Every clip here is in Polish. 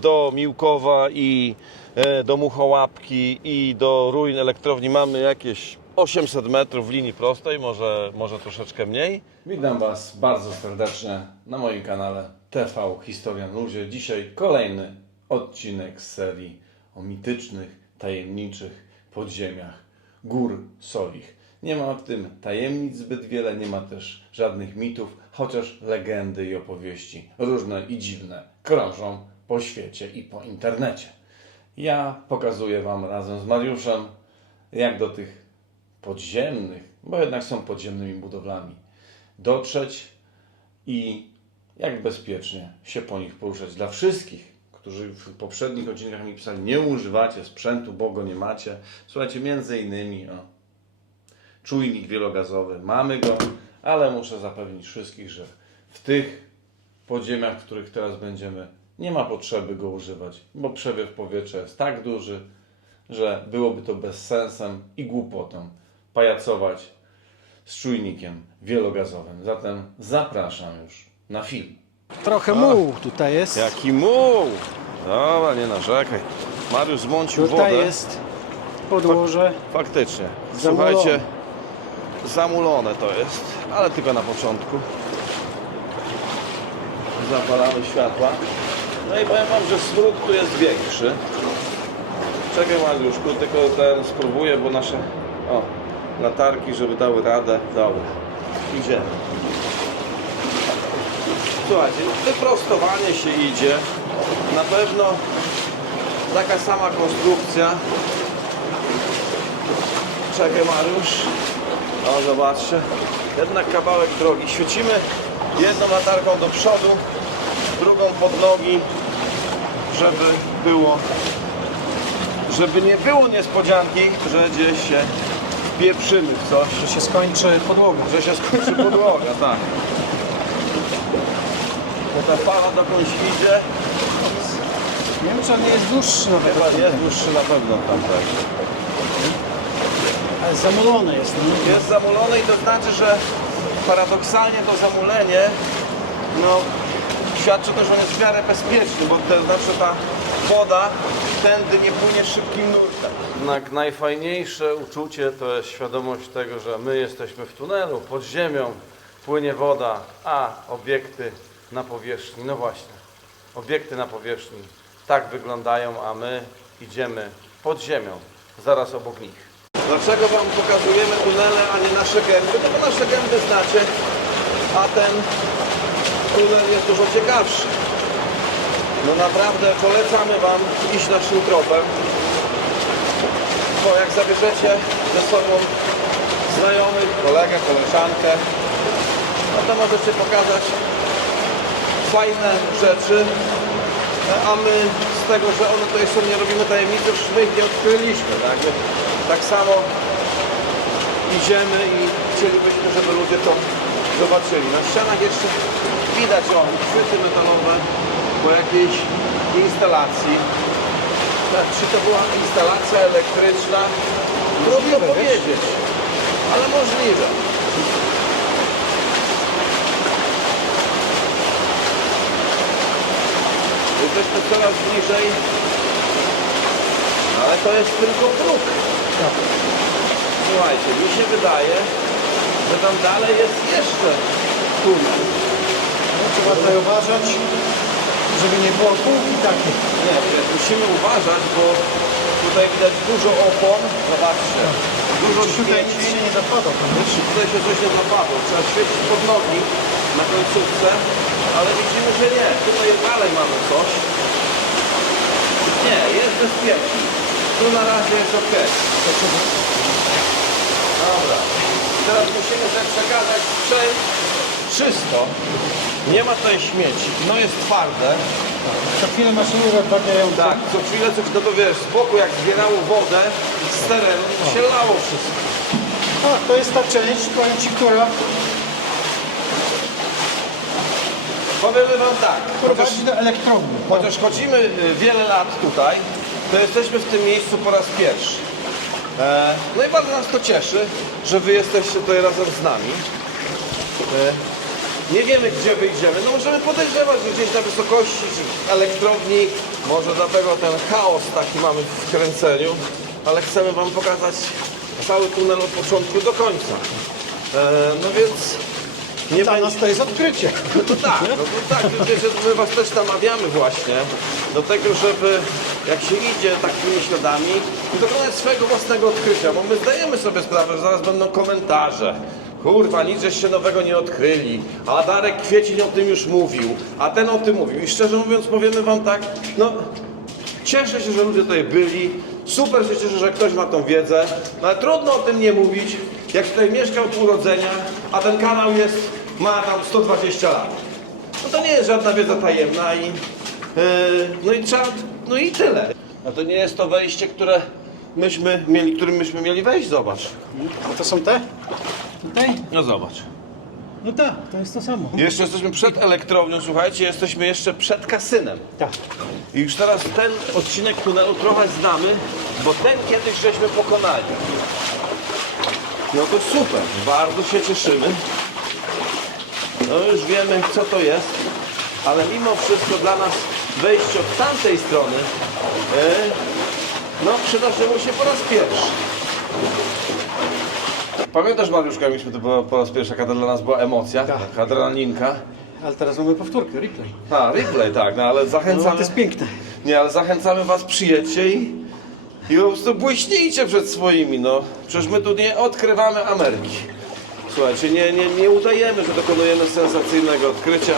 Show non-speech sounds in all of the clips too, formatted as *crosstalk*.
Do Miłkowa i e, do Muchołapki i do ruin elektrowni mamy jakieś 800 metrów linii prostej, może, może troszeczkę mniej. Witam Was bardzo serdecznie na moim kanale TV Historia Luzie. Dzisiaj kolejny odcinek z serii o mitycznych, tajemniczych podziemiach gór Solich. Nie ma w tym tajemnic zbyt wiele, nie ma też żadnych mitów, chociaż legendy i opowieści różne i dziwne krążą po świecie i po internecie. Ja pokazuję Wam razem z Mariuszem, jak do tych podziemnych, bo jednak są podziemnymi budowlami, dotrzeć i jak bezpiecznie się po nich poruszać. Dla wszystkich, którzy w poprzednich odcinkach mi pisali, nie używacie sprzętu, bo go nie macie. Słuchajcie, między innymi o, czujnik wielogazowy, mamy go, ale muszę zapewnić wszystkich, że w tych podziemiach, w których teraz będziemy, nie ma potrzeby go używać, bo przewiew powietrza jest tak duży, że byłoby to bezsensem i głupotą pajacować z czujnikiem wielogazowym. Zatem zapraszam już na film. Trochę mułu tutaj jest. Jaki muł! Dobra, nie narzekaj. Mariusz zmącił Tutaj wodę. jest podłoże. Faktycznie. Zamulone. Słuchajcie, zamulone to jest, ale tylko na początku. Zapalamy światła. No i powiem Wam, że smród tu jest większy. Czekaj Mariuszku, tylko ten spróbuję, bo nasze o, latarki, żeby dały radę. Dobra, idziemy. Słuchajcie, wyprostowanie się idzie. Na pewno taka sama konstrukcja Czekaj Mariusz. O, zobaczcie. Jednak kawałek drogi. Świecimy jedną latarką do przodu, drugą pod nogi, żeby było, żeby nie było niespodzianki, że gdzieś się wpieprzymy w coś, Że się skończy podłoga. że się skończy podłoga, tak. Bo ta fala dokądś idzie, Nie wiem, czy on nie jest dłuższy nawet. chyba jest dłuższy na pewno tam też. Ale zamulone jest. No. jest zamulone i to znaczy, że paradoksalnie to zamulenie no, świadczy też, że on jest w miarę bezpieczny, bo to znaczy ta woda tędy nie płynie szybkim nurtem. Jednak najfajniejsze uczucie to jest świadomość tego, że my jesteśmy w tunelu, pod ziemią płynie woda, a obiekty na powierzchni, no właśnie, obiekty na powierzchni tak wyglądają, a my idziemy pod ziemią, zaraz obok nich. Dlaczego Wam pokazujemy tunele, a nie nasze gęby? No bo nasze gęby znacie, a ten tunel jest dużo ciekawszy. No naprawdę polecamy Wam iść naszym tropem, bo jak zabierzecie ze sobą znajomych, kolegę, koleżankę, no to możecie pokazać fajne rzeczy, a my z tego, że one tutaj są, nie robimy tajemnicy, już my ich nie odkryliśmy. Tak, My tak samo idziemy i chcielibyśmy, żeby ludzie to zobaczyli. Na ścianach jeszcze widać o, chwyty metalowe po jakiejś instalacji. Tak, czy to była instalacja elektryczna? Trudno powiedzieć, ale możliwe. Jesteśmy coraz bliżej, ale to jest tylko próg. Słuchajcie, mi się wydaje, że tam dalej jest jeszcze tunel. Trzeba tutaj uważać, żeby nie było półki takie. Nie, musimy uważać, bo tutaj widać dużo opon. Zobaczcie, dużo Tutaj nic śmieci. się nie zapadło. Tutaj się coś nie zapadło. Trzeba świecić pod nogi na końcówce, ale widzimy, że nie. Tutaj dalej mamy coś. Nie, jest bezpiecznie. Tu na razie jest ok. Dobra. Teraz musimy sobie przekazać sprzęt czysto. Nie ma tutaj śmieci. No jest twarde. Co chwilę masz rurę wbawiającą. Tak, co chwilę coś, no to wiesz, z boku jak zbierało wodę z terenu, to się lało wszystko. A, to jest ta część, powiem Ci, która Powiemy wam tak, chociaż, prowadzi do elektrowni. chociaż chodzimy y, wiele lat tutaj, to jesteśmy w tym miejscu po raz pierwszy. E, no i bardzo nas to cieszy, że wy jesteście tutaj razem z nami. E, nie wiemy gdzie wyjdziemy. No możemy podejrzewać, że gdzieś na wysokości czy elektrowni, może dlatego ten chaos taki mamy w kręceniu, ale chcemy Wam pokazać cały tunel od początku do końca. E, no więc nie Dla nas to jest odkrycie. No to tak, no to tak, wiecie, my was też namawiamy właśnie do tego, żeby jak się idzie takimi śladami, dokonać swojego własnego odkrycia, bo my zdajemy sobie sprawę, że zaraz będą komentarze. Kurwa, nic żeście nowego nie odkryli, a Darek Kwiecień o tym już mówił, a ten o tym mówił. I szczerze mówiąc powiemy wam tak, no cieszę się, że ludzie tutaj byli, super się cieszę, że ktoś ma tą wiedzę, no ale trudno o tym nie mówić, jak tutaj mieszkał od urodzenia, a ten kanał jest, ma tam 120 lat. No to nie jest żadna wiedza tajemna i yy, no i trzeba, no i tyle. A to nie jest to wejście, które myśmy mieli, którym myśmy mieli wejść, zobacz. A to są te? Tutaj? No zobacz. No tak, to jest to samo. Jeszcze jesteśmy przed elektrownią, słuchajcie, jesteśmy jeszcze przed kasynem. Tak. I już teraz ten odcinek tunelu trochę znamy, bo ten kiedyś żeśmy pokonali. No to super, bardzo się cieszymy. No już wiemy co to jest, ale mimo wszystko dla nas wejście od tamtej strony e, no przydarzyło się po raz pierwszy. Pamiętasz Mariuszka, jak mieliśmy to po, po raz pierwszy, jaka dla nas była emocja, Tak. taka adrenalinka. Ale teraz mamy powtórkę, replay. A, replay, tak, no ale No, zachęcamy... to jest piękne. Nie, ale zachęcamy was, przyjedźcie i, i po prostu błyśnijcie przed swoimi, no. Przecież my tu nie odkrywamy Ameryki. Słuchajcie, nie, nie, nie udajemy, że dokonujemy sensacyjnego odkrycia.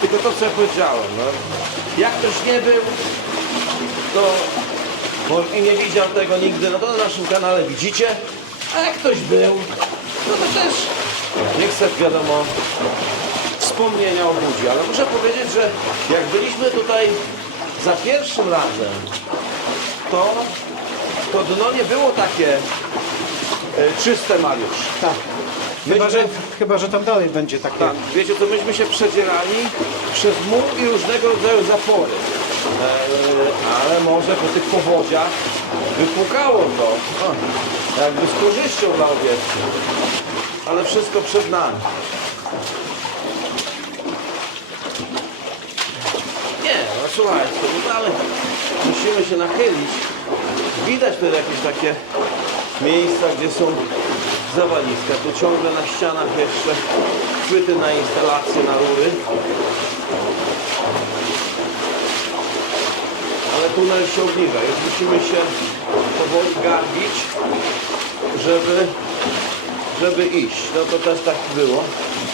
Tylko to, co ja powiedziałem, no. Jak ktoś nie był, to może i nie widział tego nigdy, no to na naszym kanale widzicie. A jak ktoś był, no to też niech sobie wiadomo wspomnienia obudzi, ale muszę powiedzieć, że jak byliśmy tutaj za pierwszym razem, to, to dno nie było takie e, czyste, Mariusz. Tak. Chyba Myśmy, że, chyba, że tam dalej będzie takie. tak, wiecie, to myśmy się przedzierali przez mur i różnego rodzaju zapory. E, ale może po tych powodziach wypukało to. Jakby z korzyścią dla obiektu. Ale wszystko przed nami. Nie, no słuchajcie, no dalej musimy się nachylić. Widać tu jakieś takie miejsca, gdzie są zawaliska. Tu ciągle na ścianach jeszcze chwyty na instalacje, na rury. Tunel się obniża, więc musimy się powoli garbić, żeby, żeby iść. No to też tak było,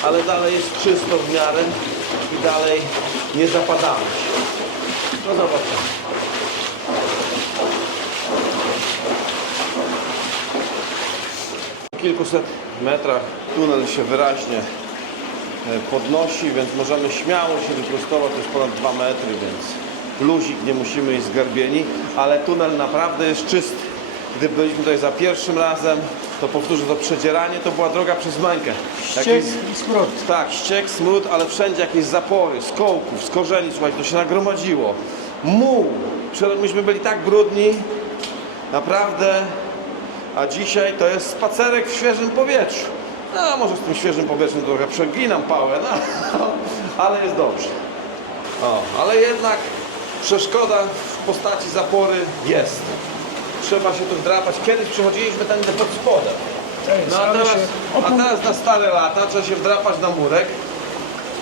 ale dalej jest czysto w miarę i dalej nie zapadamy się. No zobaczymy. W kilkuset metrach tunel się wyraźnie e, podnosi, więc możemy śmiało się wyprostować, to jest ponad 2 metry, więc luzik, nie musimy iść zgarbieni, ale tunel naprawdę jest czysty. Gdy byliśmy tutaj za pierwszym razem, to powtórzę, to przedzieranie to była droga przez. Ściek Jakieś- i smród. tak, ściek, smród, ale wszędzie jakieś zapory, z kołków, z korzeni, słuchajcie, to się nagromadziło. Muł. Wczoraj myśmy byli tak brudni, naprawdę, a dzisiaj to jest spacerek w świeżym powietrzu. No, może z tym świeżym powietrzem trochę przeginam pałę, no, *laughs* ale jest dobrze. O, ale jednak przeszkoda w postaci zapory jest. Trzeba się tu wdrapać. Kiedyś przechodziliśmy tędy pod spodem. No a teraz, a teraz na stare lata trzeba się wdrapać na murek.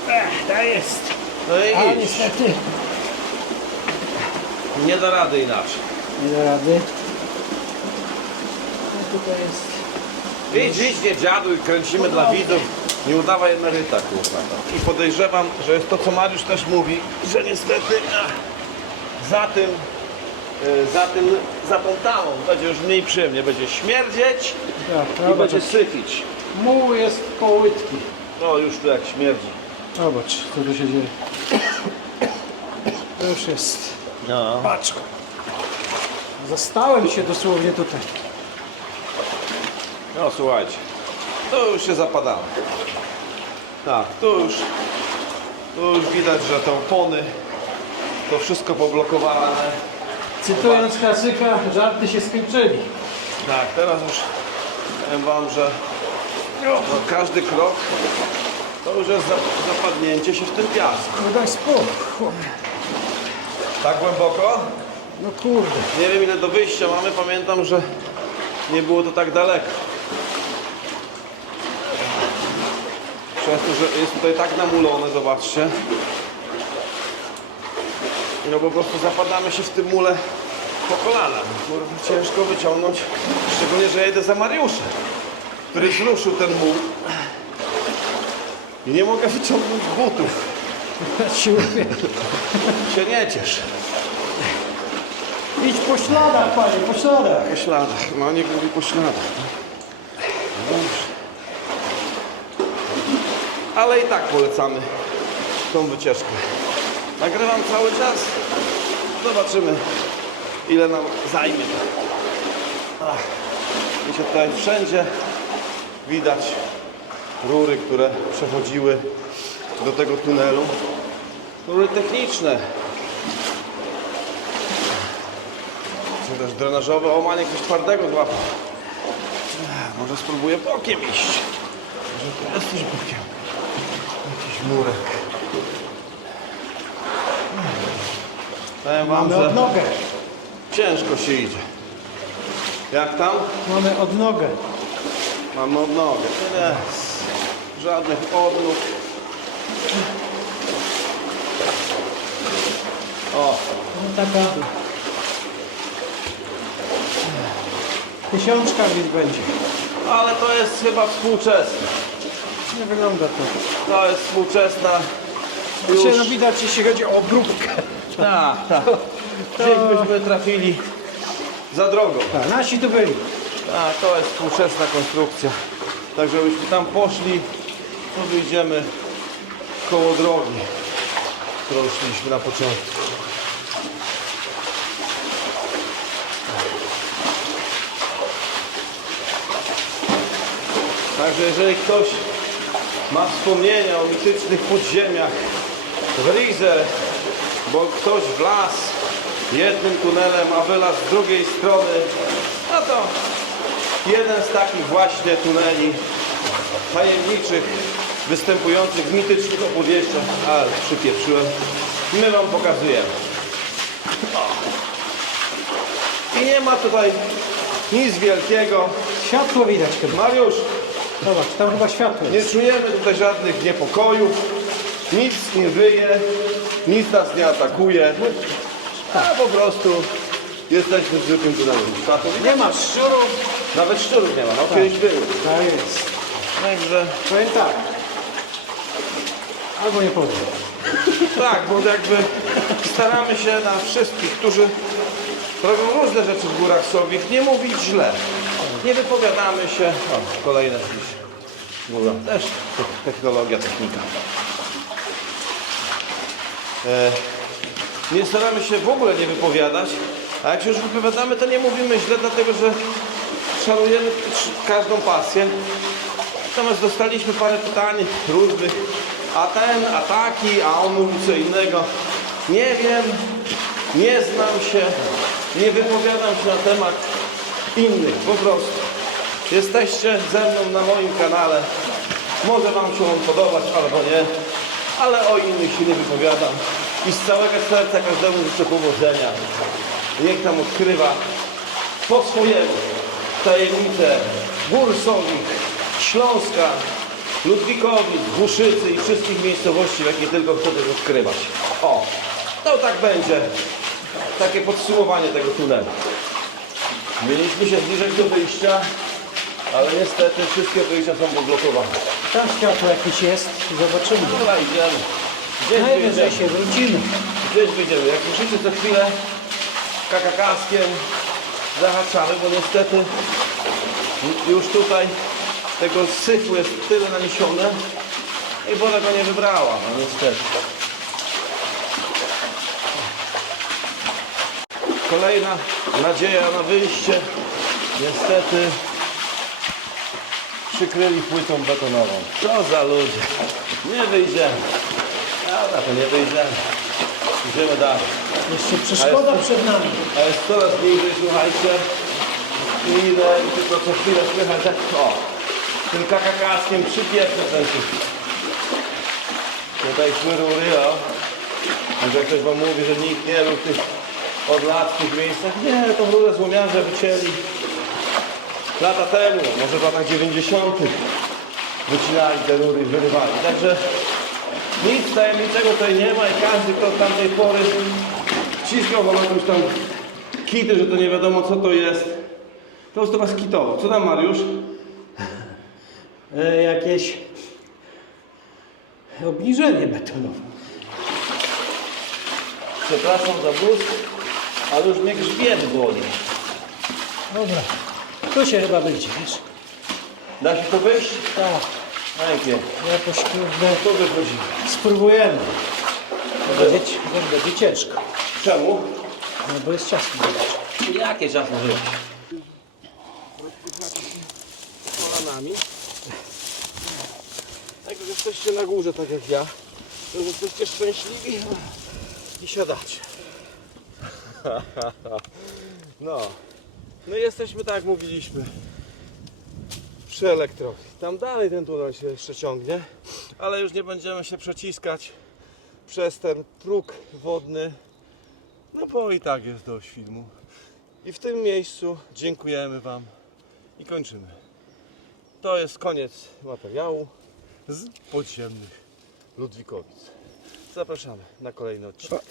Ech, to jest. No i idź. niestety Nie da rady inaczej. nie da rady. No tutaj jest. Idź, idź, nie dziaduj, kręcimy dla widzów. Nie udawaj emeryta, kurwa. I podejrzewam, że jest to, co Mariusz też mówi, że niestety ach, za tym, y, za tym, za tą tamą będzie już mniej przyjemnie. Będzie śmierdzieć Tak, i będzie syfić. muł jest połytki. No już tu jak śmierdzi. Zobacz, co tu się dzieje. To już jest. No. Patrz. Zastałem się dosłownie tutaj. No słuchajcie, to już się zapadało. Tak, tu już, tu już widać, że te opony to wszystko poblokowane. Cytując klasyka, żarty się skończyli. Tak, teraz już powiem wam, że no, każdy krok To już jest za- zapadnięcie się w tym piasku. No daj spokój, chłopie. Tak głęboko? No kurde. Nie wiem ile do wyjścia mamy, pamiętam, że nie było to tak daleko. Przez to, że jest tutaj tak namulone, zobaczcie. No po prostu zapadamy się w tym mule po kolana. Kurwa, ciężko wyciągnąć, szczególnie, że jedę za Mariuszem, który zruszył ten mól. I nie mogę wyciągnąć butów. Się nie ciesz. Idź po śladach, panie, po śladach. Po śladach, no niech mówi po śladach. No Dobrze. Ale i tak polecamy tą wycieczkę. Nagrywam cały czas. Zobaczymy ile nam zajmie I się tutaj wszędzie widać rury, które przechodziły do tego tunelu. Rury techniczne. Są też drenażowe. O, Maniek coś twardego złapał. Może spróbuję bokiem iść. Może jest coś bokiem. Jakiś murek. Powiem wam, Mamy że odnogę. ciężko się idzie. Jak tam? Mamy odnogę. Mamy odnogę. Nie, żadnych odnóg. O, No taka. Tysiączka więc będzie. ale to jest chyba współczesne. Nie wygląda to. To jest współczesna. Już. Już. No widać, jeśli chodzi o obróbkę. Tak, tak. Gdzieś byśmy trafili za drogą. Tak, nasi tu byli. A, to jest współczesna konstrukcja. Także byśmy tam poszli, to wyjdziemy koło drogi, którą szliśmy na początku. Także jeżeli ktoś ma wspomnienia o mitycznych podziemiach w Rize, bo ktoś wlazł jednym tunelem, a wylazł z drugiej strony, no to jeden z takich właśnie tuneli tajemniczych, występujących w mitycznych opowieściach, ale przypieprzyłem, my Wam pokazujemy. I nie ma tutaj nic wielkiego. Światło widać chyba. Mariusz, Zobacz, tam chyba światło nie jest. czujemy tutaj żadnych niepokojów, nic nie wyje, nic nas nie atakuje, a po prostu jesteśmy w zwykłym tunelu. Tato, Nie ma szczurów. Nawet szczurów nie ma, no kiedyś były. Tak jest. Także Powiem tak. Albo nie powiem. tak, bo jakby staramy się na wszystkich, którzy robią różne rzeczy w górach Sowich, nie mówić źle. Nie wypowiadamy się. O, kolejne gdzieś. Góra. Też te- technologia, technika. E, nie staramy się w ogóle nie wypowiadać, a jak się już wypowiadamy, to nie mówimy źle, dlatego że szanujemy każdą pasję. Natomiast dostaliśmy parę pytań różnych, a ten, a taki, a on mówi co innego. Nie wiem, nie znam się, nie wypowiadam się na temat innych, po prostu. Jesteście ze mną na moim kanale. Może Wam się on podobać albo nie, ale o innych się nie wypowiadam. I z całego serca każdemu życzę powodzenia. Niech tam odkrywa po swojemu tajemnice Gór Śląska, Ludwikowic, Głuszycy i wszystkich miejscowości, jakie tylko chce też odkrywać. O, to tak będzie. Takie podsumowanie tego tunelu. Mieliśmy się zbliżać do wyjścia, ale niestety wszystkie wyjścia są poblokowane. Tam światło jakieś jest. Zobaczymy. Dobra, idziemy. Gdzieś Najwyżej wyjdziemy. się wrócimy. Gdzieś wyjdziemy. Jak słyszycie co chwilę kakakaskiem zahaczamy, bo niestety już tutaj tego syfu jest tyle naniesione i woda go nie wybrała, no niestety. Kolejna nadzieja na wyjście. Niestety przykryli płytą betonową. Co za ludzie. Nie wyjdziemy. Dobra, to nie wyjdziemy. Idziemy dalej. Jeszcze przeszkoda przed nami. A jest coraz bliżej, słuchajcie. Idę i tylko co chwilę słychać jak o, tym kakakaskiem przypieprzę ten tu Tutaj szły rury, o. Może jak ktoś wam mówi, że nikt nie był tych od lat w tych miejscach. Nie, to rurę złomiarze wycięli lata temu, może w latach 90. wycinali te rury i wyrywali. Także nic tajemniczego tutaj nie ma i każdy, kto od tamtej pory wciskał wam jakąś tam kity, że to nie wiadomo co to jest. To jest to was kitowo. Co tam Mariusz? E, jakieś obniżenie betonowe. Przepraszam za bluzk, ale już mnie grzbiet boli. Dobra. To się chyba będzie, wiesz? Da się to wyjść? Tak. Jakie? Jakoś kurde To wychodzi. spróbujemy. Będzie, ci- będzie ciężko. Czemu? No bo jest ciasno. Jakie czasy żyć? kolanami. Jak już jesteście na górze, tak jak ja, to już jesteście szczęśliwi i siadacie. No. No jesteśmy tak jak mówiliśmy. Przy elektrowni. Tam dalej ten tunel się jeszcze ciągnie, ale już nie będziemy się przeciskać przez ten próg wodny, no bo i tak jest dość filmu. I w tym miejscu dziękujemy Wam i kończymy. To jest koniec materiału z podziemnych Ludwikowic. Zapraszamy na kolejny odcinek.